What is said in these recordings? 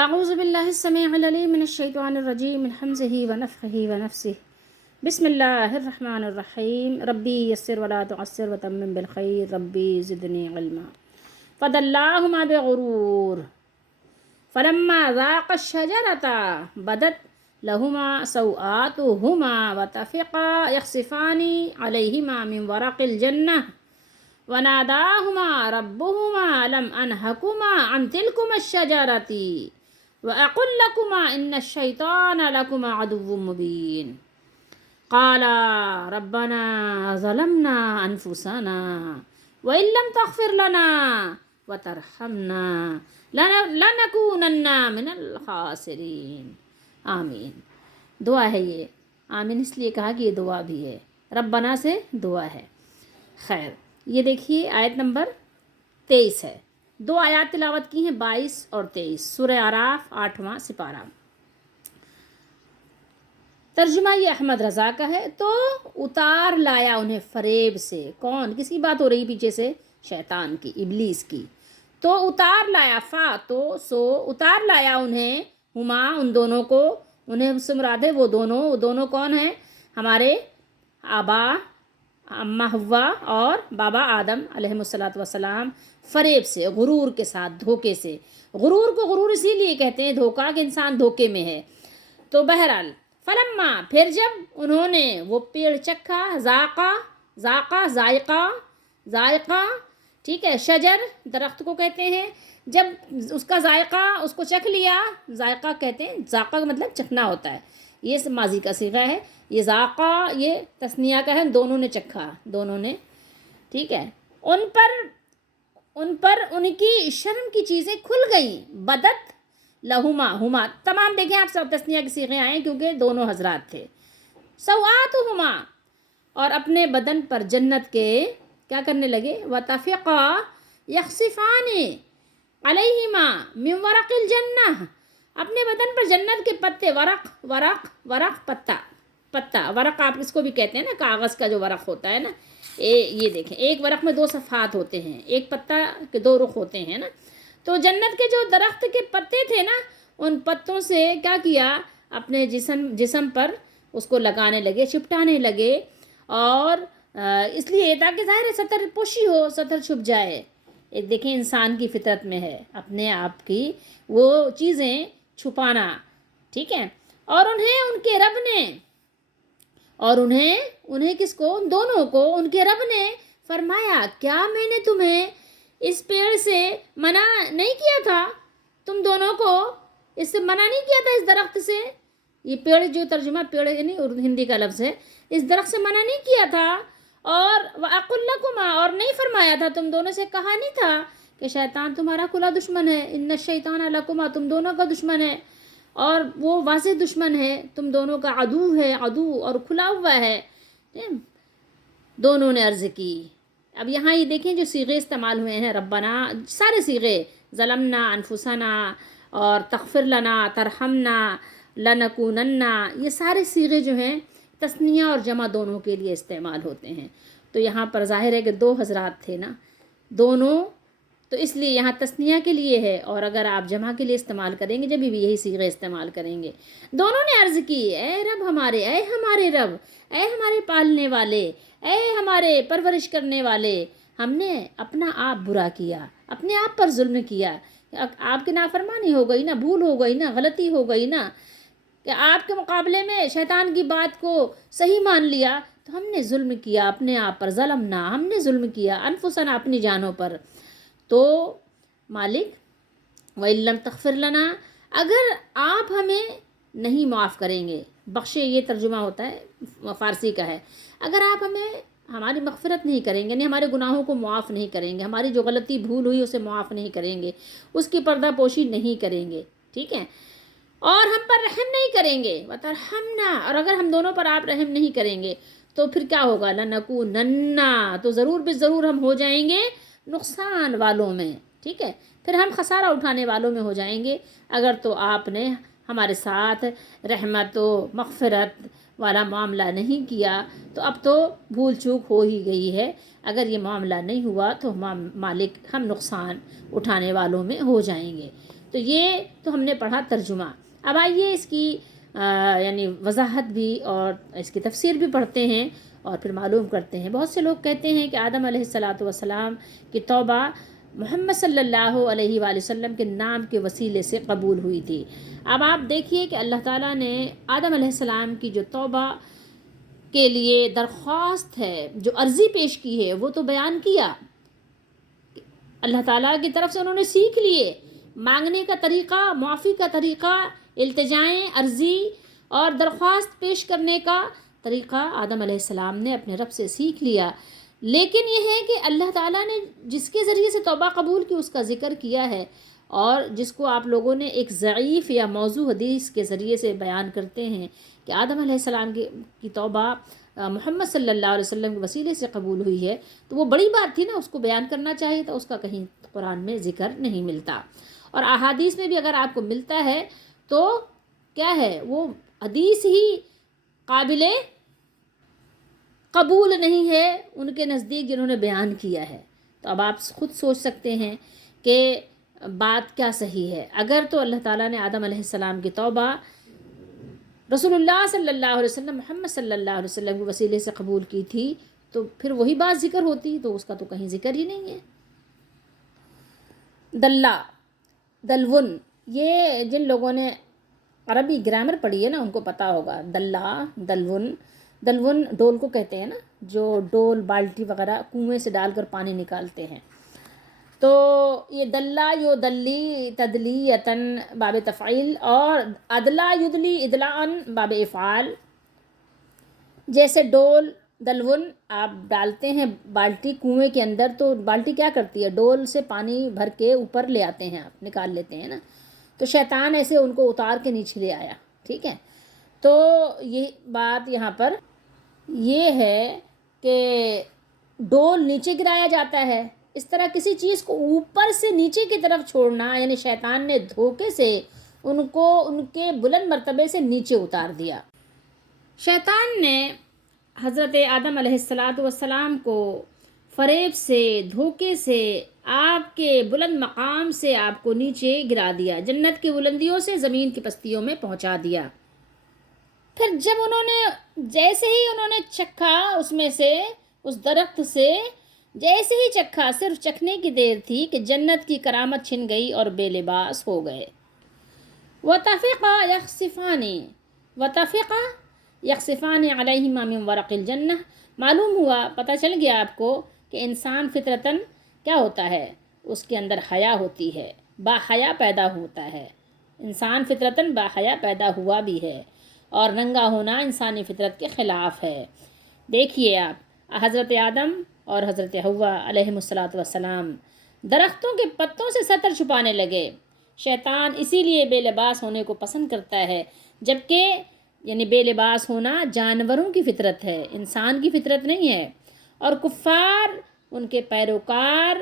اعوذ باللہ السمیع العلیم من الشیطان الرجیم من حمزہ ونفخہ ونفثہ بسم اللہ الرحمن الرحیم ربی یسر ولا تعسر وتمم بالخیر ربی زدنی علما فدلاہما بغرور فلما ذاقا الشجرۃ بدت لہما سوآتہما وطفقا یخصفان علیہما من ورق الجنہ وناداہما ربہما لم انہکما عن تلکما الشجرۃ وَأَقُلْ لَكُمَا إِنَّ الشَّيْطَانَ لَكُمَا عَدُوٌّ مُّبِينٌ قَالَا رَبَّنَا ظَلَمْنَا أَنفُسَنَا وَإِن لَّمْ تَغْفِرْ لَنَا وَتَرْحَمْنَا لَنَكُونَنَّ مِنَ الْخَاسِرِينَ آمین۔ دعا ہے یہ، آمین اس لیے کہا کہ یہ دعا بھی ہے، ربنا سے دعا ہے۔ خیر، یہ دیکھیے آیت نمبر 23 ہے۔ دو آیات تلاوت کی ہیں 22 اور 23، سورہ اعراف 8واں سپارہ۔ ترجمہ یہ احمد رضا کا ہے۔ تو اتار لایا انہیں فریب سے، کون، کس کی بات ہو رہی پیچھے سے؟ شیطان کی، ابلیس کی۔ تو اتار لایا، فا تو سو، اتار لایا انہیں، ہما ان دونوں کو، انہیں سے مراد ہے وہ دونوں کون ہیں؟ ہمارے آبا اماں حوا اور بابا آدم علیہ الصلاۃ والسلام، فریب سے، غرور کے ساتھ، دھوکے سے۔ غرور کو غرور اسی لیے کہتے ہیں دھوکا، کہ انسان دھوکے میں ہے۔ تو بہرحال فلما، پھر جب انہوں نے وہ پیڑ چکھا، ذائقہ ٹھیک ہے، شجر درخت کو کہتے ہیں، جب اس کا ذائقہ اس کو چکھ لیا، ذائقہ کہتے ہیں، ذائقہ کا مطلب چکھنا ہوتا ہے، یہ ماضی کا صیغہ ہے، یہ ذائقہ یہ تثنیہ کا ہے، دونوں نے چکھا، دونوں نے، ٹھیک ہے، ان پر ان کی شرم کی چیزیں کھل گئیں، بدت لہما، تمام دیکھیں آپ سب تثنیہ کے صیغے آئیں کیونکہ دونوں حضرات تھے۔ سوآتہما، اور اپنے بدن پر جنت کے کیا کرنے لگے؟ وطفقا یخصفان علیہما من ورق الجنہ، اپنے بدن پر جنت کے پتے، ورق پتا، ورق آپ اس کو بھی کہتے ہیں نا، کاغذ کا جو ورق ہوتا ہے نا، یہ دیکھیں ایک ورق میں 2 صفحات ہوتے ہیں، ایک پتا کے 2 رخ ہوتے ہیں نا، تو جنت کے جو درخت کے پتے تھے نا، ان پتوں سے کیا کیا؟ اپنے جسم پر اس کو لگانے لگے، چپٹانے لگے، اور اس لیے تاکہ ظاہر ہے ستر پوشی ہو، ستر چھپ جائے۔ ایک دیکھیں انسان کی فطرت میں ہے اپنے آپ کی وہ چیزیں چھپانا، ٹھیک ہے، اور انہیں ان کے رب نے، اور انہیں کس کو؟ ان دونوں کو ان کے رب نے فرمایا، کیا میں نے تمہیں اس پیڑ سے منع نہیں کیا تھا؟ تم دونوں کو اس سے منع نہیں کیا تھا، اس درخت سے؟ یہ پیڑ جو ترجمہ پیڑ یعنی ہندی کا لفظ ہے، اس درخت سے منع نہیں کیا تھا، اور وَأَقُلْ لَكُمَا، اور نہیں فرمایا تھا، تم دونوں سے کہا نہیں تھا کہ شیطان تمہارا کھلا دشمن ہے، ان الشیطان لکما، تم دونوں کا دشمن ہے، اور وہ واضح دشمن ہے، تم دونوں کا عدو ہے، اور کھلا ہوا ہے۔ دونوں نے عرض کی۔ اب یہاں یہ دیکھیں جو صیغے استعمال ہوئے ہیں، ربنا، سارے صیغے، ظلمنا انفسنا اور تغفر لنا، ترحمنا، لنکوننا، یہ سارے صیغے جو ہیں تثنیہ اور جمع دونوں کے لیے استعمال ہوتے ہیں۔ تو یہاں پر ظاہر ہے کہ 2 حضرات تھے نا، دونوں، تو اس لیے یہاں تثنیہ کے لیے ہے، اور اگر آپ جمع کے لیے استعمال کریں گے جب بھی یہی صیغے استعمال کریں گے۔ دونوں نے عرض کی، اے رب ہمارے، اے ہمارے رب، اے ہمارے پالنے والے، اے ہمارے پرورش کرنے والے، ہم نے اپنا آپ برا کیا، اپنے آپ پر ظلم کیا، آپ کی نافرمانی ہو گئی نا، بھول ہو گئی نا، غلطی ہو گئی نا، کہ آپ کے مقابلے میں شیطان کی بات کو صحیح مان لیا، تو ہم نے ظلم کیا اپنے آپ پر، ظلمنا، ہم نے ظلم کیا، انفسنا، اپنی جانوں پر۔ تو مالک وَإِن لَّمْ تَغْفِرْ لَنَا، اگر آپ ہمیں نہیں معاف کریں گے، بخشے یہ ترجمہ ہوتا ہے فارسی کا ہے، اگر آپ ہماری مغفرت نہیں کریں گے، یعنی ہمارے گناہوں کو معاف نہیں کریں گے، ہماری جو غلطی بھول ہوئی اسے معاف نہیں کریں گے، اس کی پردہ پوشی نہیں کریں گے، ٹھیک ہے، اور ہم پر رحم نہیں کریں گے، وَتَرْحَمْنَا، اور اگر ہم دونوں پر آپ رحم نہیں کریں گے تو پھر کیا ہوگا؟ لَنَكُونَنَّ، تو ضرور بالضرور ہم ہو جائیں گے نقصان والوں میں، ٹھیک ہے، پھر ہم خسارہ اٹھانے والوں میں ہو جائیں گے، اگر تو آپ نے ہمارے ساتھ رحمت و مغفرت والا معاملہ نہیں کیا، تو اب تو بھول چوک ہو ہی گئی ہے، اگر یہ معاملہ نہیں ہوا تو مالک ہم نقصان اٹھانے والوں میں ہو جائیں گے۔ تو یہ تو ہم نے پڑھا ترجمہ. اب آئیے اس کی یعنی وضاحت بھی اور اس کی تفسیر بھی پڑھتے ہیں اور پھر معلوم کرتے ہیں. بہت سے لوگ کہتے ہیں کہ آدم علیہ الصلاۃ والسلام کی توبہ محمد صلی اللہ علیہ وآلہ وسلم کے نام کے وسیلے سے قبول ہوئی تھی. اب آپ دیکھیے کہ اللہ تعالیٰ نے آدم علیہ السلام کی جو توبہ کے لیے درخواست ہے، جو عرضی پیش کی ہے، وہ تو بیان کیا. اللہ تعالیٰ کی طرف سے انہوں نے سیکھ لیے مانگنے کا طریقہ، معافی کا طریقہ، التجائیں، عرضی اور درخواست پیش کرنے کا طریقہ آدم علیہ السلام نے اپنے رب سے سیکھ لیا. لیکن یہ ہے کہ اللہ تعالیٰ نے جس کے ذریعے سے توبہ قبول کی اس کا ذکر کیا ہے، اور جس کو آپ لوگوں نے ایک ضعیف یا موضوع حدیث کے ذریعے سے بیان کرتے ہیں کہ آدم علیہ السلام کی توبہ محمد صلی اللہ علیہ وسلم کے وسیلے سے قبول ہوئی ہے، تو وہ بڑی بات تھی نا، اس کو بیان کرنا چاہیے تھا. اس کا کہیں قرآن میں ذکر نہیں ملتا، اور احادیث میں بھی اگر آپ کو ملتا ہے تو کیا ہے، وہ حدیث ہی قابل قبول نہیں ہے ان کے نزدیک جنہوں نے بیان کیا ہے. تو اب آپ خود سوچ سکتے ہیں کہ بات کیا صحیح ہے. اگر تو اللہ تعالیٰ نے آدم علیہ السلام کی توبہ رسول اللہ صلی اللہ علیہ وسلم، محمد صلی اللہ علیہ وسلم کے وسیلے سے قبول کی تھی تو پھر وہی بات ذکر ہوتی، تو اس کا تو کہیں ذکر ہی نہیں ہے. دلہ، دلون، یہ جن لوگوں نے عربی گرامر پڑھی ہے نا ان کو پتہ ہوگا. دلہ، دلون، دلون ڈول کو کہتے ہیں نا، جو ڈول بالٹی وغیرہ کنویں سے ڈال کر پانی نکالتے ہیں. تو یہ دلہ یو دلی تدلیتاً باب تفعیل، اور ادلا یدلی ادلاً باب افعال. جیسے ڈول، دلون آپ ڈالتے ہیں بالٹی کنویں کے اندر، تو بالٹی کیا کرتی ہے، ڈول سے پانی بھر کے اوپر لے آتے ہیں، آپ نکال لیتے ہیں نا. تو شیطان ایسے ان کو اتار کے نیچے لے آیا. ٹھیک ہے، تو یہ بات یہاں پر یہ ہے کہ ڈول نیچے گرایا جاتا ہے. اس طرح کسی چیز کو اوپر سے نیچے کی طرف چھوڑنا، یعنی شیطان نے دھوکے سے ان کو ان کے بلند مرتبے سے نیچے اتار دیا. شیطان نے حضرت آدم علیہ السلام کو فریب سے، دھوکے سے آپ کے بلند مقام سے آپ کو نیچے گرا دیا، جنت کی بلندیوں سے زمین کی پستیوں میں پہنچا دیا. پھر جب جیسے ہی انہوں نے چکھا اس میں سے، اس درخت سے جیسے ہی چکھا، صرف چکھنے کی دیر تھی کہ جنت کی کرامت چھن گئی اور بے لباس ہو گئے. وَطَفِقَا يَخْصِفَانِ عَلَيْهِمَا مِنْ وَرَقِ الْجَنَّةِ. معلوم ہوا، پتہ چل گیا آپ کو کہ انسان فطرتاً کیا ہوتا ہے، اس کے اندر حیا ہوتی ہے، با حیا پیدا ہوتا ہے. انسان فطرتاً با حیا پیدا ہوا بھی ہے، اور ننگا ہونا انسانی فطرت کے خلاف ہے. دیکھیے آپ، حضرت آدم اور حضرت حوا علیہم السلام درختوں کے پتوں سے سطر چھپانے لگے. شیطان اسی لیے بے لباس ہونے کو پسند کرتا ہے، جبکہ یعنی بے لباس ہونا جانوروں کی فطرت ہے، انسان کی فطرت نہیں ہے. اور کفار، ان کے پیروکار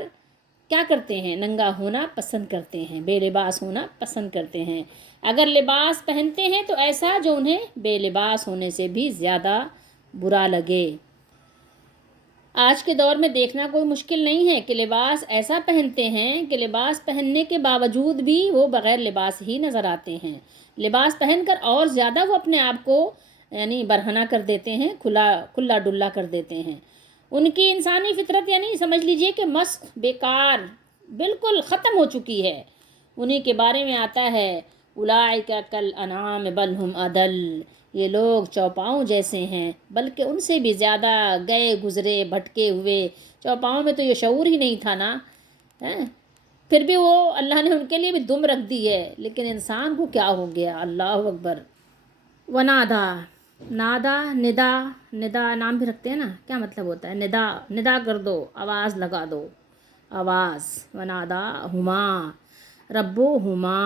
کیا کرتے ہیں، ننگا ہونا پسند کرتے ہیں، بے لباس ہونا پسند کرتے ہیں. اگر لباس پہنتے ہیں تو ایسا جو انہیں بے لباس ہونے سے بھی زیادہ برا لگے. آج کے دور میں دیکھنا کوئی مشکل نہیں ہے کہ لباس ایسا پہنتے ہیں کہ لباس پہننے کے باوجود بھی وہ بغیر لباس ہی نظر آتے ہیں. لباس پہن کر اور زیادہ وہ اپنے آپ کو یعنی برہنہ کر دیتے ہیں، کھلا ڈلا کر دیتے ہیں. ان کی انسانی فطرت یعنی سمجھ لیجئے کہ مسخ، بیکار، بالکل ختم ہو چکی ہے. انہی کے بارے میں آتا ہے اولئک کالانعام بل ہم اضل. یہ لوگ چوپاؤں جیسے ہیں، بلکہ ان سے بھی زیادہ گئے گزرے بھٹکے ہوئے. چوپاؤں میں تو یہ شعور ہی نہیں تھا نا، پھر بھی وہ اللہ نے ان کے لیے بھی دم رکھ دی ہے. لیکن انسان کو کیا ہو گیا، اللہ اکبر. ونادا، نادا، ندا نام بھی رکھتے ہیں نا، کیا مطلب ہوتا ہے، ندا کر دو، آواز لگا دو، آواز. ونادا ہما ربہما.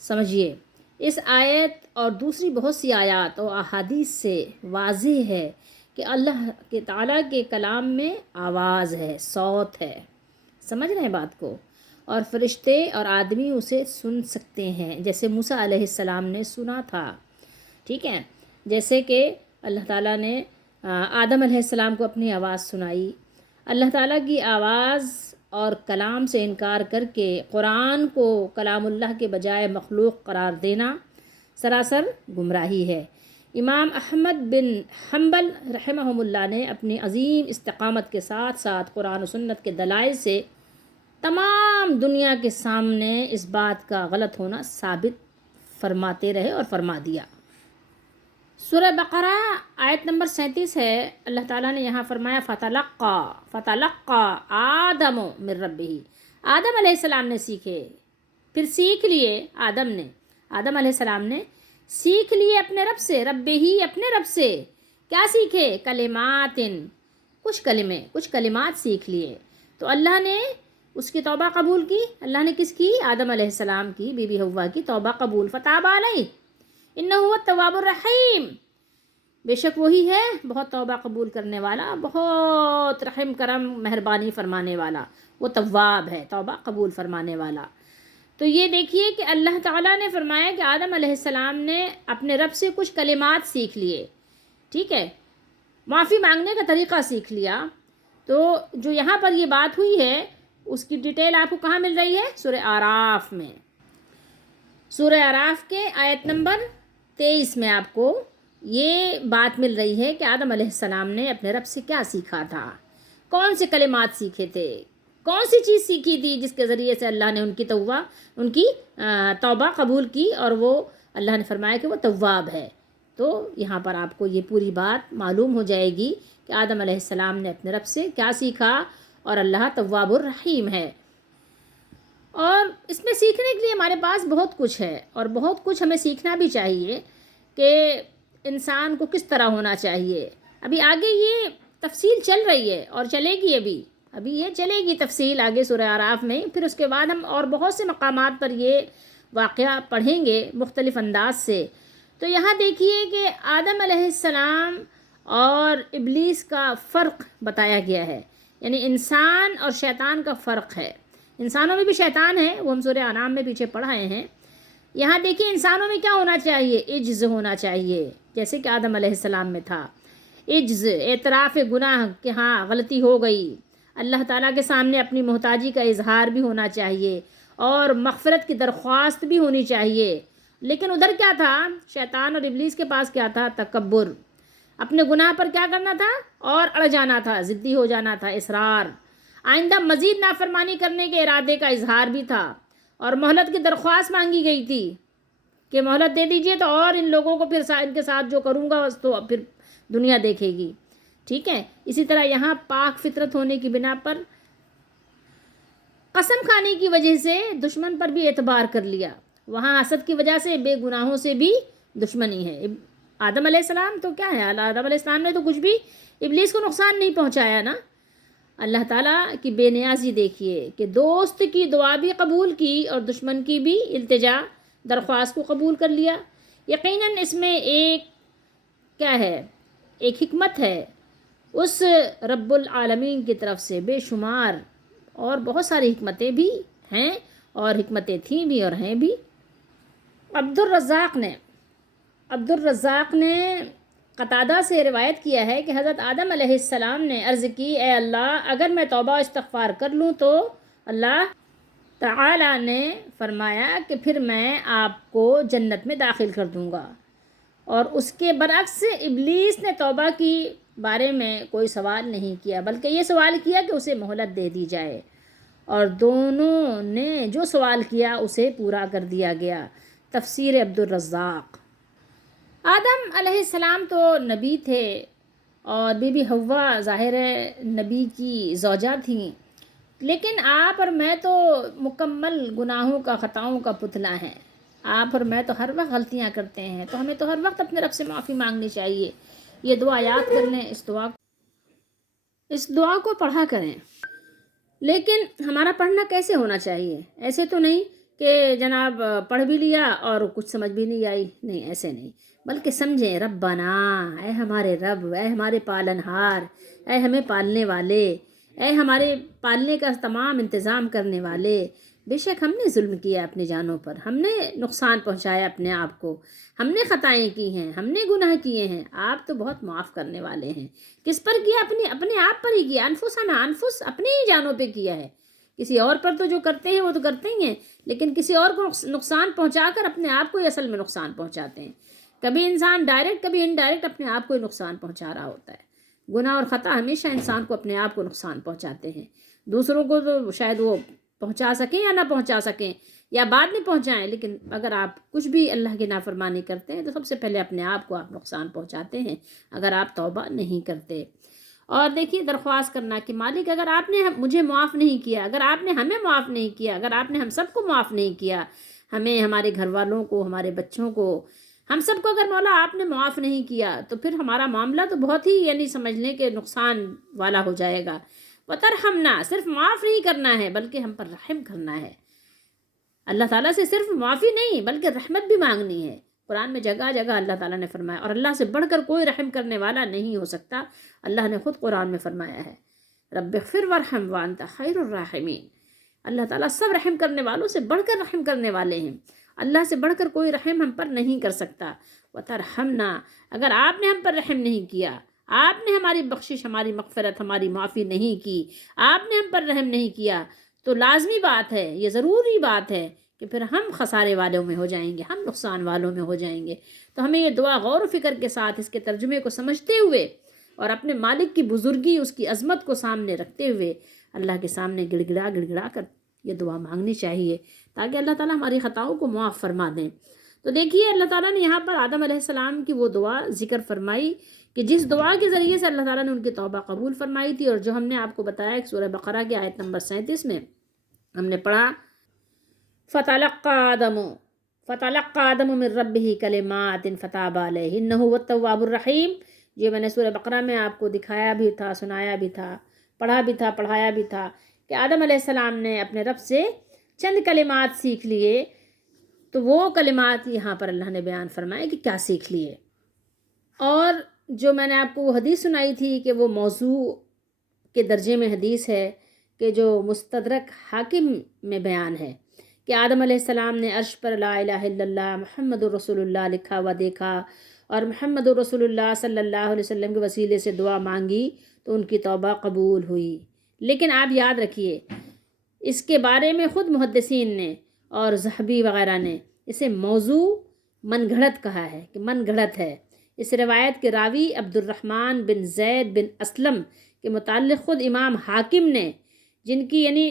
سمجھیے اس آیت اور دوسری بہت سی آیات اور احادیث سے واضح ہے کہ اللہ کے تعالیٰ کے کلام میں آواز ہے، صوت ہے. سمجھ رہے ہیں بات کو؟ اور فرشتے اور آدمی اسے سن سکتے ہیں، جیسے موسیٰ علیہ السلام نے سنا تھا. ٹھیک ہے، جیسے کہ اللہ تعالیٰ نے آدم علیہ السلام کو اپنی آواز سنائی. اللہ تعالیٰ کی آواز اور کلام سے انکار کر کے قرآن کو کلام اللہ کے بجائے مخلوق قرار دینا سراسر گمراہی ہے۔ امام احمد بن حنبل رحمہم اللہ نے اپنی عظیم استقامت کے ساتھ ساتھ قرآن و سنت کے دلائل سے تمام دنیا کے سامنے اس بات کا غلط ہونا ثابت فرماتے رہے اور فرما دیا۔ سورہ بقرہ آیت نمبر 37 ہے، اللہ تعالیٰ نے یہاں فرمایا فتلقى آدم من ربہ، آدم علیہ السلام نے سیکھے، پھر سیکھ لیے آدم علیہ السلام نے سیکھ لیے اپنے رب سے، اپنے رب سے کیا سیکھے؟ کلمات، کچھ کلمات سیکھ لیے۔ تو اللہ نے اس کی توبہ قبول کی۔ اللہ نے کس کی؟ آدم علیہ السلام کی، بی بی حوا کی توبہ قبول۔ فتاب علیہ انہ هو التواب الرحیم، بے شک وہی ہے بہت توبہ قبول کرنے والا، بہت رحم کرم مہربانی فرمانے والا، وہ تواب ہے، توبہ قبول فرمانے والا۔ تو یہ دیکھیے کہ اللہ تعالیٰ نے فرمایا کہ آدم علیہ السلام نے اپنے رب سے کچھ کلمات سیکھ لیے، ٹھیک ہے، معافی مانگنے کا طریقہ سیکھ لیا۔ تو جو یہاں پر یہ بات ہوئی ہے اس کی ڈیٹیل آپ کو کہاں مل رہی ہے؟ سورہ اعراف میں، سورہ اعراف کے آیت نمبر 23 میں آپ کو یہ بات مل رہی ہے کہ آدم علیہ السلام نے اپنے رب سے کیا سیکھا تھا، کون سے کلمات سیکھے تھے، کون سی چیز سیکھی تھی جس کے ذریعے سے اللہ نے ان کی توبہ قبول کی، اور وہ اللہ نے فرمایا کہ وہ تواب ہے۔ تو یہاں پر آپ کو یہ پوری بات معلوم ہو جائے گی کہ آدم علیہ السلام نے اپنے رب سے کیا سیکھا، اور اللہ تواب الرحیم ہے۔ اور اس میں سیکھنے کے لیے ہمارے پاس بہت کچھ ہے، اور بہت کچھ ہمیں سیکھنا بھی چاہیے کہ انسان کو کس طرح ہونا چاہیے۔ ابھی آگے یہ تفصیل چل رہی ہے اور چلے گی، ابھی یہ چلے گی تفصیل آگے سورہ اعراف میں، پھر اس کے بعد ہم اور بہت سے مقامات پر یہ واقعہ پڑھیں گے مختلف انداز سے۔ تو یہاں دیکھیے کہ آدم علیہ السلام اور ابلیس کا فرق بتایا گیا ہے، یعنی انسان اور شیطان کا فرق ہے۔ انسانوں میں بھی شیطان ہے، وہ ہم سورہ انعام میں پیچھے پڑھ آئے ہیں۔ یہاں دیکھیے انسانوں میں کیا ہونا چاہیے؟ عجز ہونا چاہیے، جیسے کہ آدم علیہ السلام میں تھا عجز، اعتراف گناہ کہ ہاں غلطی ہو گئی، اللہ تعالیٰ کے سامنے اپنی محتاجی کا اظہار بھی ہونا چاہیے، اور مغفرت کی درخواست بھی ہونی چاہیے۔ لیکن ادھر کیا تھا؟ شیطان اور ابلیس کے پاس کیا تھا؟ تکبر، اپنے گناہ پر کیا کرنا تھا؟ اور اڑ جانا تھا، ضدی ہو جانا تھا، اصرار، آئندہ مزید نافرمانی کرنے کے ارادے کا اظہار بھی تھا، اور مہلت کی درخواست مانگی گئی تھی کہ مہلت دے دیجئے تو اور ان لوگوں کو پھر ان کے ساتھ جو کروں گا تو پھر دنیا دیکھے گی، ٹھیک ہے۔ اسی طرح یہاں پاک فطرت ہونے کی بنا پر قسم کھانے کی وجہ سے دشمن پر بھی اعتبار کر لیا، وہاں حسد کی وجہ سے بے گناہوں سے بھی دشمنی ہے۔ آدم علیہ السلام تو کیا ہے، آدم علیہ السلام نے تو کچھ بھی ابلیس کو نقصان نہیں پہنچایا نا۔ اللہ تعالیٰ کی بے نیازی دیکھیے کہ دوست کی دعا بھی قبول کی اور دشمن کی بھی التجا درخواست کو قبول کر لیا۔ یقیناً اس میں کیا ہے، ایک حکمت ہے اس رب العالمین کی طرف سے، بے شمار اور بہت ساری حکمتیں بھی ہیں، اور حکمتیں تھیں بھی اور ہیں بھی۔ عبد الرزاق نے قتادہ سے روایت کیا ہے کہ حضرت آدم علیہ السلام نے عرض کی، اے اللہ اگر میں توبہ و استغفار کر لوں تو اللہ تعالیٰ نے فرمایا کہ پھر میں آپ کو جنت میں داخل کر دوں گا۔ اور اس کے برعکس ابلیس نے توبہ کی بارے میں کوئی سوال نہیں کیا، بلکہ یہ سوال کیا کہ اسے مہلت دے دی جائے، اور دونوں نے جو سوال کیا اسے پورا کر دیا گیا۔ تفسیر عبد الرزاق۔ آدم علیہ السلام تو نبی تھے، اور بی بی حوا ظاہر ہے نبی کی زوجہ تھیں، لیکن آپ اور میں تو مکمل گناہوں کا، خطاؤں کا پتلا ہیں۔ آپ اور میں تو ہر وقت غلطیاں کرتے ہیں، تو ہمیں تو ہر وقت اپنے رب سے معافی مانگنی چاہیے۔ یہ دعا یاد کر لیں، اس دعا کو پڑھا کریں۔ لیکن ہمارا پڑھنا کیسے ہونا چاہیے؟ ایسے تو نہیں کہ جناب پڑھ بھی لیا اور کچھ سمجھ بھی نہیں آئی، نہیں ایسے نہیں، بلکہ سمجھیں ربنا، اے ہمارے رب، اے ہمارے پالنہار، اے ہمیں پالنے والے، اے ہمارے پالنے کا تمام انتظام کرنے والے، بے شک ہم نے ظلم کیا اپنی جانوں پر، ہم نے نقصان پہنچایا اپنے آپ کو، ہم نے خطائیں کی ہیں، ہم نے گناہ کیے ہیں، آپ تو بہت معاف کرنے والے ہیں۔ کس پر کیا؟ اپنے آپ پر ہی کیا، انفس اپنی ہی جانوں پہ کیا ہے، کسی اور پر تو جو کرتے ہیں وہ تو کرتے ہی ہیں، لیکن کسی اور کو نقصان پہنچا کر اپنے آپ کو ہی اصل میں نقصان پہنچاتے ہیں۔ کبھی انسان ڈائریکٹ کبھی انڈائریکٹ اپنے آپ کو ہی نقصان پہنچا رہا ہوتا ہے۔ گناہ اور خطا ہمیشہ انسان کو اپنے آپ کو نقصان پہنچاتے ہیں، دوسروں کو تو شاید وہ پہنچا سکیں یا نہ پہنچا سکیں یا بعد میں پہنچائیں، لیکن اگر آپ کچھ بھی اللہ کی نافرمانی کرتے ہیں تو سب سے پہلے اپنے آپ کو آپ نقصان پہنچاتے ہیں اگر آپ توبہ نہیں کرتے۔ اور دیکھیے درخواست کرنا کہ مالک اگر آپ نے مجھے معاف نہیں کیا، اگر آپ نے ہمیں معاف نہیں کیا، اگر آپ نے ہم سب کو معاف نہیں کیا، ہمیں، ہمارے گھر والوں کو، ہمارے بچوں کو، ہم سب کو اگر مولا آپ نے معاف نہیں کیا تو پھر ہمارا معاملہ تو بہت ہی یعنی سمجھ لیں کہ نقصان والا ہو جائے گا۔ وَتَرْحَمْنَا، صرف معاف نہیں کرنا ہے بلکہ ہم پر رحم کرنا ہے۔ اللہ تعالیٰ سے صرف معافی نہیں بلکہ رحمت بھی مانگنی ہے۔ قرآن میں جگہ جگہ اللہ تعالیٰ نے فرمایا، اور اللہ سے بڑھ کر کوئی رحم کرنے والا نہیں ہو سکتا۔ اللہ نے خود قرآن میں فرمایا ہے، رب اغفر وارحم وانت خیر الراحمین۔ اللہ تعالیٰ سب رحم کرنے والوں سے بڑھ کر رحم کرنے والے ہیں، اللہ سے بڑھ کر کوئی رحم ہم پر نہیں کر سکتا۔ وترحمنا، اگر آپ نے ہم پر رحم نہیں کیا، آپ نے ہماری بخشش، ہماری مغفرت، ہماری معافی نہیں کی، آپ نے ہم پر رحم نہیں کیا، تو لازمی بات ہے، یہ ضروری بات ہے کہ پھر ہم خسارے والوں میں ہو جائیں گے، ہم نقصان والوں میں ہو جائیں گے۔ تو ہمیں یہ دعا غور و فکر کے ساتھ اس کے ترجمے کو سمجھتے ہوئے اور اپنے مالک کی بزرگی، اس کی عظمت کو سامنے رکھتے ہوئے اللہ کے سامنے گڑ گڑا کر یہ دعا مانگنی چاہیے تاکہ اللہ تعالیٰ ہماری خطاؤں کو معاف فرما دیں۔ تو دیکھیے اللہ تعالیٰ نے یہاں پر آدم علیہ السلام کی وہ دعا ذکر فرمائی کہ جس دعا کے ذریعے سے اللہ تعالیٰ نے ان کی توبہ قبول فرمائی تھی، اور جو ہم نے آپ کو بتایا کہ سورہ بقرہ کی آیت نمبر 37 میں ہم نے پڑھا، فتلقى آدم من ربه كلمات فتاب عليه انه هو التواب الرحیم۔ یہ میں نے سورہ بقرہ میں آپ کو دکھایا بھی تھا، سنایا بھی تھا، پڑھا بھی تھا، پڑھایا بھی تھا کہ آدم علیہ السلام نے اپنے رب سے چند کلمات سیکھ لیے، تو وہ کلمات یہاں پر اللہ نے بیان فرمائے کہ کیا سیکھ لیے۔ اور جو میں نے آپ کو وہ حدیث سنائی تھی کہ وہ موضوع کے درجے میں حدیث ہے کہ جو مستدرک حاکم میں بیان ہے کہ آدم علیہ السلام نے عرش پر لا الہ الا اللہ محمد الرسول اللہ لکھا ہوا دیکھا، اور محمد الرسول اللہ صلی اللہ علیہ وسلم کے وسیلے سے دعا مانگی تو ان کی توبہ قبول ہوئی۔ لیکن آپ یاد رکھیے، اس کے بارے میں خود محدثین نے اور ذہبی وغیرہ نے اسے موضوع من گھڑت کہا ہے کہ من گھڑت ہے۔ اس روایت کے راوی عبد الرحمن بن زید بن اسلم کے متعلق خود امام حاکم نے، جن کی یعنی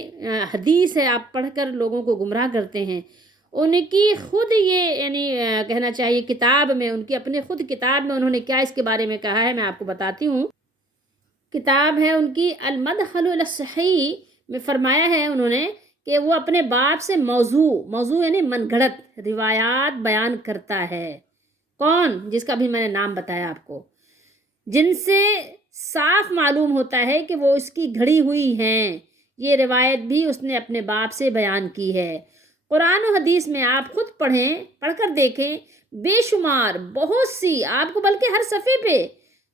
حدیث ہے آپ پڑھ کر لوگوں کو گمراہ کرتے ہیں، ان کی خود یہ یعنی کہنا چاہیے کتاب میں، ان کی اپنے خود کتاب میں انہوں نے کیا اس کے بارے میں کہا ہے میں آپ کو بتاتی ہوں۔ کتاب ہے ان کی المدخل الی الصحیح میں فرمایا ہے انہوں نے کہ وہ اپنے باپ سے موضوع یعنی من گھڑت روایات بیان کرتا ہے۔ کون؟ جس کا بھی میں نے نام بتایا آپ کو، جن سے صاف معلوم ہوتا ہے کہ وہ اس کی گھڑی ہوئی ہیں۔ یہ روایت بھی اس نے اپنے باپ سے بیان کی ہے۔ قرآن و حدیث میں آپ خود پڑھیں، پڑھ کر دیکھیں، بے شمار بہت سی آپ کو بلکہ ہر صفحے پہ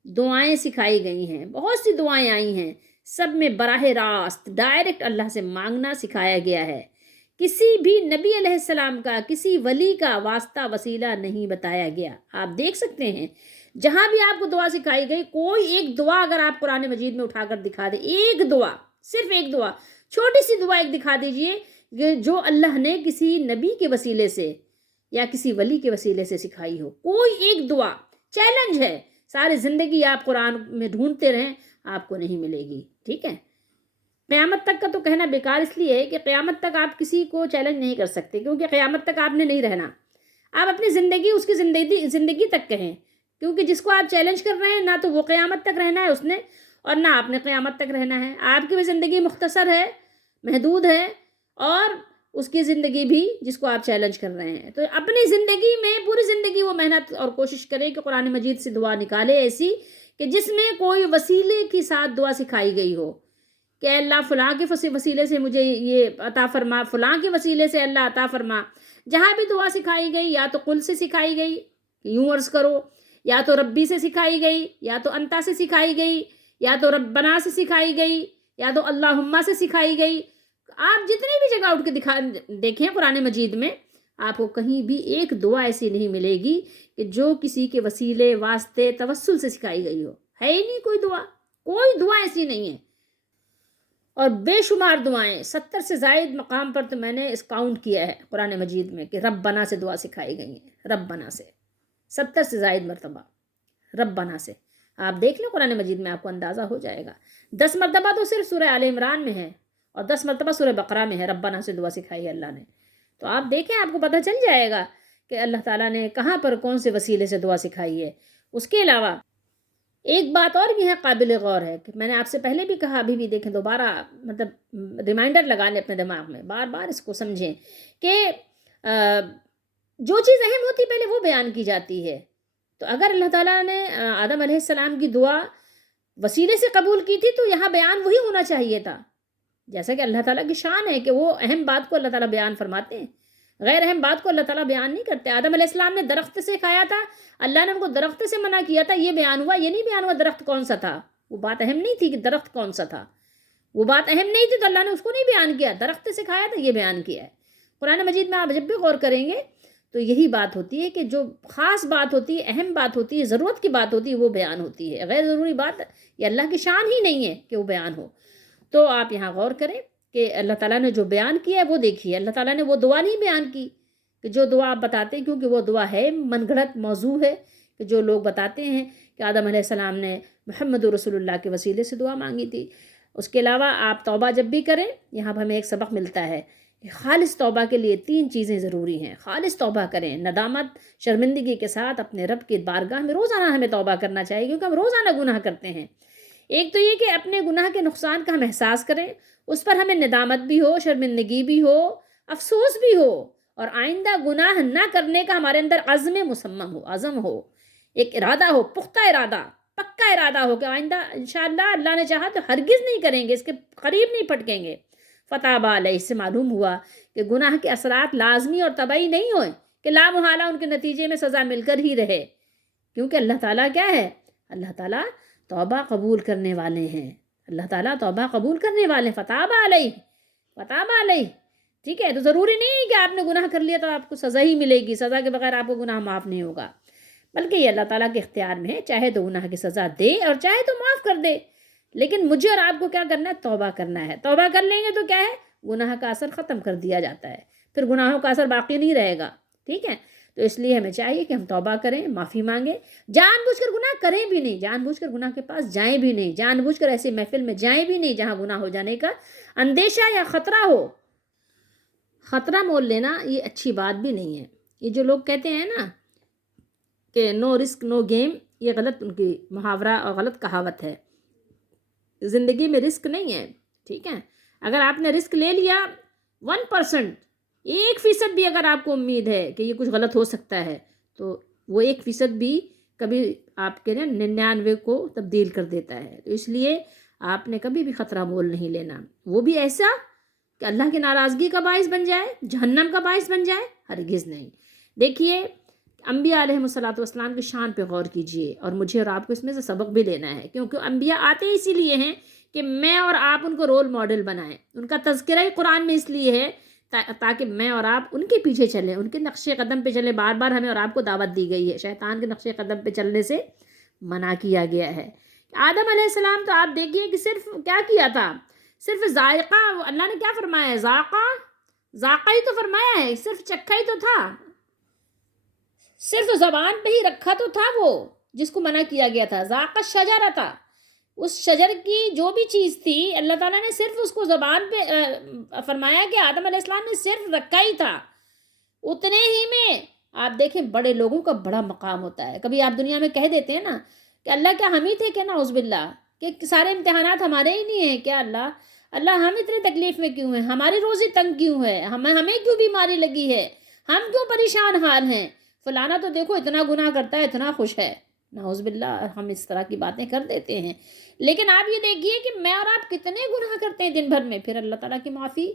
دعائیں سکھائی گئی ہیں، بہت سی دعائیں آئی ہیں، سب میں براہ راست ڈائریکٹ اللہ سے مانگنا سکھایا گیا ہے۔ کسی بھی نبی علیہ السلام کا، کسی ولی کا واسطہ وسیلہ نہیں بتایا گیا۔ آپ دیکھ سکتے ہیں جہاں بھی آپ کو دعا سکھائی گئی، کوئی ایک دعا اگر آپ قرآن مجید میں اٹھا کر دکھا دیں، ایک دعا، صرف ایک دعا، چھوٹی سی دعا ایک دکھا دیجئے کہ جو اللہ نے کسی نبی کے وسیلے سے یا کسی ولی کے وسیلے سے سکھائی ہو، کوئی ایک دعا، چیلنج ہے، ساری زندگی آپ قرآن میں ڈھونڈتے رہیں آپ کو نہیں ملے گی، ٹھیک ہے؟ قیامت تک کا تو کہنا بیکار اس لیے ہے کہ قیامت تک آپ کسی کو چیلنج نہیں کر سکتے، کیونکہ قیامت تک آپ نے نہیں رہنا۔ آپ اپنی زندگی اس کی زندگی تک کہیں، کیونکہ جس کو آپ چیلنج کر رہے ہیں نہ تو وہ قیامت تک رہنا ہے اس نے، اور نہ آپ نے قیامت تک رہنا ہے۔ آپ کی بھی زندگی مختصر ہے، محدود ہے، اور اس کی زندگی بھی جس کو آپ چیلنج کر رہے ہیں۔ تو اپنی زندگی میں پوری زندگی وہ محنت اور کوشش کرے کہ قرآن مجید سے دعا نکالے ایسی کہ جس میں کوئی وسیلے کے ساتھ دعا سکھائی گئی ہو کہ اے اللہ فلاں کے وسیلے سے مجھے یہ عطا فرما، فلاں کے وسیلے سے اللہ عطا فرما۔ جہاں بھی دعا سکھائی گئی یا تو قل سے سکھائی گئی، یوں عرض کرو، یا تو ربی سے سکھائی گئی، یا تو انتا سے سکھائی گئی، یا تو ربنا سے سکھائی گئی، یا تو اللہم سے سکھائی گئی۔ آپ جتنی بھی جگہ اٹھ کے دیکھیں قرآن مجید میں، آپ کو کہیں بھی ایک دعا ایسی نہیں ملے گی کہ جو کسی کے وسیلے، واسطے، توسل سے سکھائی گئی ہو، ہے ہی نہیں کوئی دعا ایسی نہیں ہے۔ اور بے شمار دعائیں 70 سے زائد مقام پر تو میں نے اس کاؤنٹ کیا ہے قرآن مجید میں کہ ربنا سے دعا سکھائی گئی ہیں، ربنا سے 70 سے زائد مرتبہ ربنا سے. آپ دیکھ لیں قرآن مجید میں، آپ کو اندازہ ہو جائے گا. 10 مرتبہ تو صرف سورہ آل عمران میں ہے اور 10 مرتبہ سورہ بقرہ میں ہے ربنا سے دعا سکھائی ہے اللہ نے. تو آپ دیکھیں، آپ کو پتہ چل جائے گا کہ اللہ تعالیٰ نے کہاں پر کون سے وسیلے سے دعا سکھائی ہے. اس کے علاوہ ایک بات اور بھی ہے قابل غور ہے کہ میں نے آپ سے پہلے بھی کہا، ابھی بھی دیکھیں دوبارہ، مطلب ریمائنڈر لگا لیں اپنے دماغ میں، بار بار اس کو سمجھیں کہ جو چیز اہم ہوتی پہلے وہ بیان کی جاتی ہے. تو اگر اللہ تعالیٰ نے آدم علیہ السلام کی دعا وسیلے سے قبول کی تھی تو یہاں بیان وہی ہونا چاہیے تھا. جیسا کہ اللہ تعالیٰ کی شان ہے کہ وہ اہم بات کو اللہ تعالیٰ بیان فرماتے ہیں، غیر اہم بات کو اللہ تعالیٰ بیان نہیں کرتے. آدم علیہ السلام نے درخت سے کھایا تھا، اللہ نے ان کو درخت سے منع کیا تھا، یہ بیان ہوا. یہ نہیں بیان ہوا درخت کون سا تھا، وہ بات اہم نہیں تھی کہ درخت کون سا تھا، وہ بات اہم نہیں تھی تو اللہ نے اس کو نہیں بیان کیا. درخت سے کھایا تھا، یہ بیان کیا ہے. قرآن مجید میں آپ جب بھی غور کریں گے تو یہی بات ہوتی ہے کہ جو خاص بات ہوتی ہے، اہم بات ہوتی ہے، ضرورت کی بات ہوتی ہے، وہ بیان ہوتی ہے. غیر ضروری بات یہ اللہ کی شان ہی نہیں ہے کہ وہ بیان ہو. تو آپ یہاں غور کریں کہ اللہ تعالیٰ نے جو بیان کیا ہے وہ دیکھیے. اللہ تعالیٰ نے وہ دعا نہیں بیان کی کہ جو دعا آپ بتاتے ہیں، کیونکہ وہ دعا ہے من گھڑت موضوع ہے کہ جو لوگ بتاتے ہیں کہ آدم علیہ السلام نے محمد رسول اللہ کے وسیلے سے دعا مانگی تھی. اس کے علاوہ آپ توبہ جب بھی کریں، یہاں پر ہمیں ایک سبق ملتا ہے کہ خالص توبہ کے لیے 3 چیزیں ضروری ہیں. خالص توبہ کریں، ندامت شرمندگی کے ساتھ اپنے رب کی بارگاہ میں روزانہ ہمیں توبہ کرنا چاہیے، کیونکہ ہم روزانہ گناہ کرتے ہیں. ایک تو یہ کہ اپنے گناہ کے نقصان کا ہم احساس کریں، اس پر ہمیں ندامت بھی ہو، شرمندگی بھی ہو، افسوس بھی ہو، اور آئندہ گناہ نہ کرنے کا ہمارے اندر عزم مصمم ہو، عزم ہو، ایک ارادہ ہو، پختہ ارادہ، پکا ارادہ ہو کہ آئندہ انشاءاللہ اللہ نے چاہا تو ہرگز نہیں کریں گے، اس کے قریب نہیں پھٹکیں گے. فتح علیہ سے معلوم ہوا کہ گناہ کے اثرات لازمی اور طبعی نہیں ہوئے کہ لا محالہ ان کے نتیجے میں سزا مل کر ہی رہے، کیونکہ اللہ تعالیٰ کیا ہے؟ اللہ تعالیٰ توبہ قبول کرنے والے ہیں. اللہ تعالیٰ توبہ قبول کرنے والے ہیں. فتاب علیہ. ٹھیک ہے، تو ضروری نہیں ہے کہ آپ نے گناہ کر لیا تو آپ کو سزا ہی ملے گی، سزا کے بغیر آپ کو گناہ معاف نہیں ہوگا، بلکہ یہ اللہ تعالیٰ کے اختیار میں ہے، چاہے تو گناہ کی سزا دے اور چاہے تو معاف کر دے. لیکن مجھے اور آپ کو کیا کرنا ہے؟ توبہ کرنا ہے. توبہ کر لیں گے تو کیا ہے؟ گناہ کا اثر ختم کر دیا جاتا ہے، پھر گناہوں کا اثر باقی نہیں رہے گا. ٹھیک ہے، تو اس لیے ہمیں چاہیے کہ ہم توبہ کریں، معافی مانگیں، جان بوجھ کر گناہ کریں بھی نہیں، جان بوجھ کر گناہ کے پاس جائیں بھی نہیں، جان بوجھ کر ایسی محفل میں جائیں بھی نہیں جہاں گناہ ہو جانے کا اندیشہ یا خطرہ ہو. خطرہ مول لینا یہ اچھی بات بھی نہیں ہے. یہ جو لوگ کہتے ہیں نا کہ نو رسک نو گیم، یہ غلط ان کی محاورہ اور غلط کہاوت ہے. زندگی میں رسک نہیں ہے. ٹھیک ہے، اگر آپ نے رسک لے لیا 1%، 1% بھی اگر آپ کو امید ہے کہ یہ کچھ غلط ہو سکتا ہے، تو وہ 1% بھی کبھی آپ کے 99 کو تبدیل کر دیتا ہے. تو اس لیے آپ نے کبھی بھی خطرہ مول نہیں لینا، وہ بھی ایسا کہ اللہ کی ناراضگی کا باعث بن جائے، جہنم کا باعث بن جائے، ہرگز نہیں. دیکھیے انبیاء علیہ الصلوۃ والسلام کی شان پہ غور کیجئے، اور مجھے اور آپ کو اس میں سے سبق بھی لینا ہے، کیونکہ انبیاء آتے اسی لیے ہیں کہ میں اور آپ ان کو رول ماڈل بنائیں. ان کا تذکرہ ہی قرآن میں اس لیے ہے تاکہ میں اور آپ ان کے پیچھے چلیں، ان کے نقش قدم پہ چلیں. بار بار ہمیں اور آپ کو دعوت دی گئی ہے، شیطان کے نقش قدم پہ چلنے سے منع کیا گیا ہے. آدم علیہ السلام تو آپ دیکھیے کہ صرف کیا کیا تھا؟ صرف ذائقہ، اللہ نے کیا فرمایا ہے؟ ذائقہ ہی تو فرمایا ہے، صرف چکھا ہی تو تھا، صرف زبان پہ ہی رکھا تو تھا وہ جس کو منع کیا گیا تھا. ذائقہ شجرہ تھا، اس شجر کی جو بھی چیز تھی اللہ تعالیٰ نے صرف اس کو زبان پہ فرمایا کہ آدم علیہ السلام نے صرف رکھا ہی تھا. اتنے ہی میں آپ دیکھیں بڑے لوگوں کا بڑا مقام ہوتا ہے. کبھی آپ دنیا میں کہہ دیتے ہیں نا کہ اللہ کیا ہم ہی تھے کہ نعوذ باللہ، کہ سارے امتحانات ہمارے ہی نہیں ہیں کیا؟ اللہ ہم اتنے تکلیف میں کیوں ہیں؟ ہماری روزی تنگ کیوں ہے؟ ہمیں کیوں بیماری لگی ہے؟ ہم کیوں پریشان حال ہیں؟ فلانا تو دیکھو اتنا گناہ کرتا ہے، اتنا خوش ہے. نعوذ باللہ ہم اس طرح کی باتیں کر دیتے ہیں. لیکن آپ یہ دیکھیے کہ میں اور آپ کتنے گناہ کرتے ہیں دن بھر میں، پھر اللہ تعالیٰ کی معافی،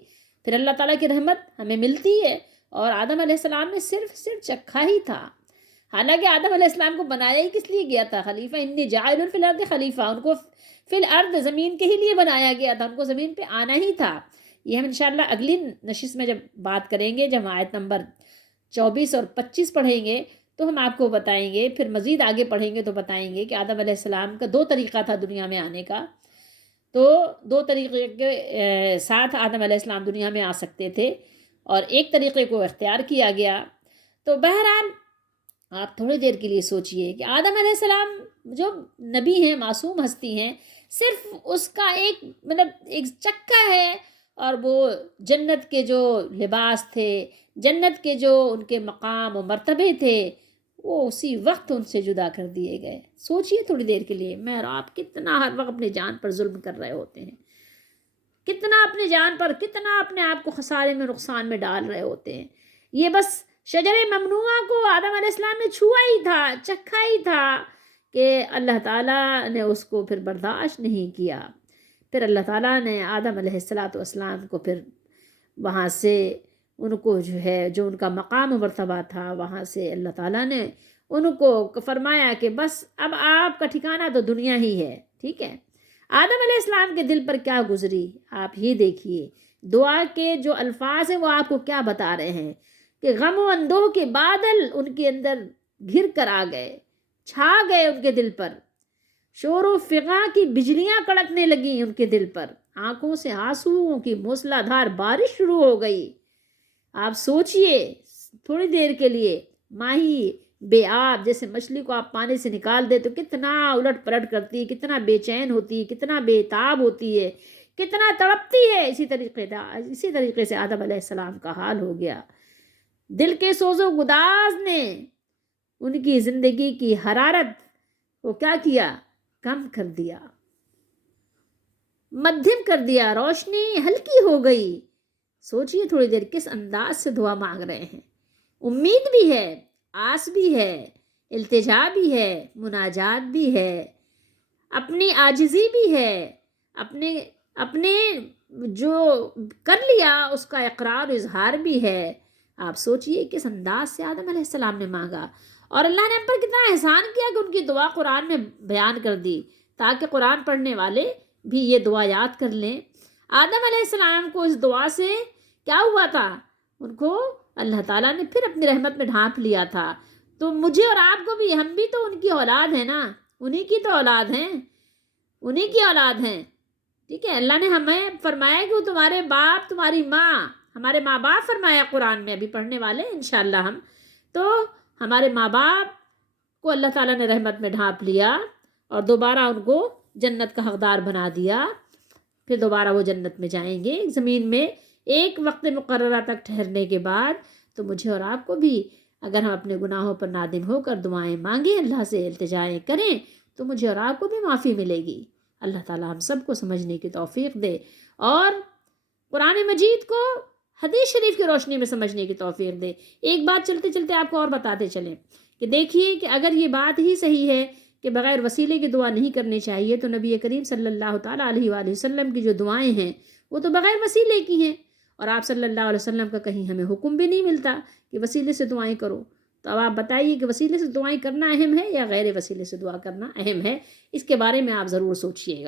پھر اللہ تعالیٰ کی رحمت ہمیں ملتی ہے. اور آدم علیہ السلام نے صرف چکھا ہی تھا. حالانکہ آدم علیہ السلام کو بنایا ہی کس لیے گیا تھا؟ خلیفہ، انی جاعل فی الارض خلیفہ، ان کو فی الارض زمین کے ہی لیے بنایا گیا تھا، ان کو زمین پہ آنا ہی تھا. یہ ہم انشاءاللہ اگلی نشست میں جب بات کریں گے، جب آیت نمبر 24 اور 25 پڑھیں گے تو ہم آپ کو بتائیں گے، پھر مزید آگے پڑھیں گے تو بتائیں گے کہ آدم علیہ السلام کا 2 طریقہ تھا دنیا میں آنے کا. تو دو طریقے کے ساتھ آدم علیہ السلام دنیا میں آ سکتے تھے اور ایک طریقے کو اختیار کیا گیا. تو بہرحال آپ تھوڑی دیر کے لیے سوچئے کہ آدم علیہ السلام جو نبی ہیں، معصوم ہستی ہیں، صرف اس کا ایک ایک چکہ ہے، اور وہ جنت کے جو لباس تھے، جنت کے جو ان کے مقام و مرتبے تھے، وہ اسی وقت ان سے جدا کر دیے گئے. سوچئے تھوڑی دیر کے لیے، میں اور آپ کتنا ہر وقت اپنی جان پر ظلم کر رہے ہوتے ہیں، کتنا اپنی جان پر، کتنا اپنے آپ کو خسارے میں، نقصان میں ڈال رہے ہوتے ہیں. یہ بس شجر ممنوعہ کو آدم علیہ السلام نے چھوا ہی تھا، چکھا ہی تھا کہ اللہ تعالیٰ نے اس کو پھر برداشت نہیں کیا. پھر اللہ تعالیٰ نے آدم علیہ السلام کو پھر وہاں سے ان کو جو ان کا مقام و مرتبہ تھا، وہاں سے اللہ تعالیٰ نے ان کو فرمایا کہ بس اب آپ کا ٹھکانہ تو دنیا ہی ہے. ٹھیک ہے، آدم علیہ السلام کے دل پر کیا گزری آپ ہی دیکھیے. دعا کے جو الفاظ ہیں وہ آپ کو کیا بتا رہے ہیں کہ غم و اندوہ کے بادل ان کے اندر گھر کر آ گئے، چھا گئے ان کے دل پر. شور و فغاں کی بجلیاں کڑکنے لگیں ان کے دل پر، آنکھوں سے آنسوؤں کی موسلا دھار بارش شروع ہو گئی. آپ سوچئے تھوڑی دیر کے لیے، ماہی بے آب جیسے مچھلی کو آپ پانی سے نکال دے تو کتنا الٹ پلٹ کرتی ہے، کتنا بے چین ہوتی ہے، کتنا بے تاب ہوتی ہے، کتنا تڑپتی ہے. اسی طریقے سے آدم علیہ السلام کا حال ہو گیا. دل کے سوز و گداز نے ان کی زندگی کی حرارت کو کیا کیا؟ کم کر دیا، مدھم کر دیا، روشنی ہلکی ہو گئی. سوچئے تھوڑی دیر کس انداز سے دعا مانگ رہے ہیں. امید بھی ہے، آس بھی ہے، التجا بھی ہے، مناجات بھی ہے، اپنی عاجزی بھی ہے، اپنے جو کر لیا اس کا اقرار و اظہار بھی ہے. آپ سوچئے کس انداز سے آدم علیہ السلام نے مانگا، اور اللہ نے ہم پر کتنا احسان کیا کہ ان کی دعا قرآن میں بیان کر دی تاکہ قرآن پڑھنے والے بھی یہ دعا یاد کر لیں. آدم علیہ السلام کو اس دعا سے کیا ہوا تھا؟ ان کو اللہ تعالیٰ نے پھر اپنی رحمت میں ڈھانپ لیا تھا. تو مجھے اور آپ کو بھی، ہم بھی تو ان کی اولاد ہیں نا، انہی کی تو اولاد ہیں، انہی کی اولاد ہیں. ٹھیک ہے، اللہ نے ہمیں فرمایا کہ وہ تمہارے باپ، تمہاری ماں، ہمارے ماں باپ فرمایا قرآن میں، ابھی پڑھنے والے انشاءاللہ ہم. تو ہمارے ماں باپ کو اللہ تعالیٰ نے رحمت میں ڈھانپ لیا اور دوبارہ ان کو جنت کا حقدار بنا دیا. پھر دوبارہ وہ جنت میں جائیں گے زمین میں ایک وقت مقررہ تک ٹھہرنے کے بعد. تو مجھے اور آپ کو بھی اگر ہم اپنے گناہوں پر نادم ہو کر دعائیں مانگیں، اللہ سے التجائیں کریں، تو مجھے اور آپ کو بھی معافی ملے گی. اللہ تعالیٰ ہم سب کو سمجھنے کی توفیق دے اور قرآن مجید کو حدیث شریف کی روشنی میں سمجھنے کی توفیق دے. ایک بات چلتے چلتے آپ کو اور بتاتے چلیں کہ دیکھیے کہ اگر یہ بات ہی صحیح ہے کہ بغیر وسیلے کی دعا نہیں کرنی چاہیے، تو نبی کریم صلی اللہ تعالیٰ علیہ وآلہ وسلم کی جو دعائیں ہیں وہ تو بغیر وسیلے کی ہیں، اور آپ صلی اللہ علیہ وسلم کا کہیں ہمیں حکم بھی نہیں ملتا کہ وسیلے سے دعائیں کرو. تو اب آپ بتائیے کہ وسیلے سے دعائیں کرنا اہم ہے یا غیر وسیلے سے دعا کرنا اہم ہے؟ اس کے بارے میں آپ ضرور سوچئے گا.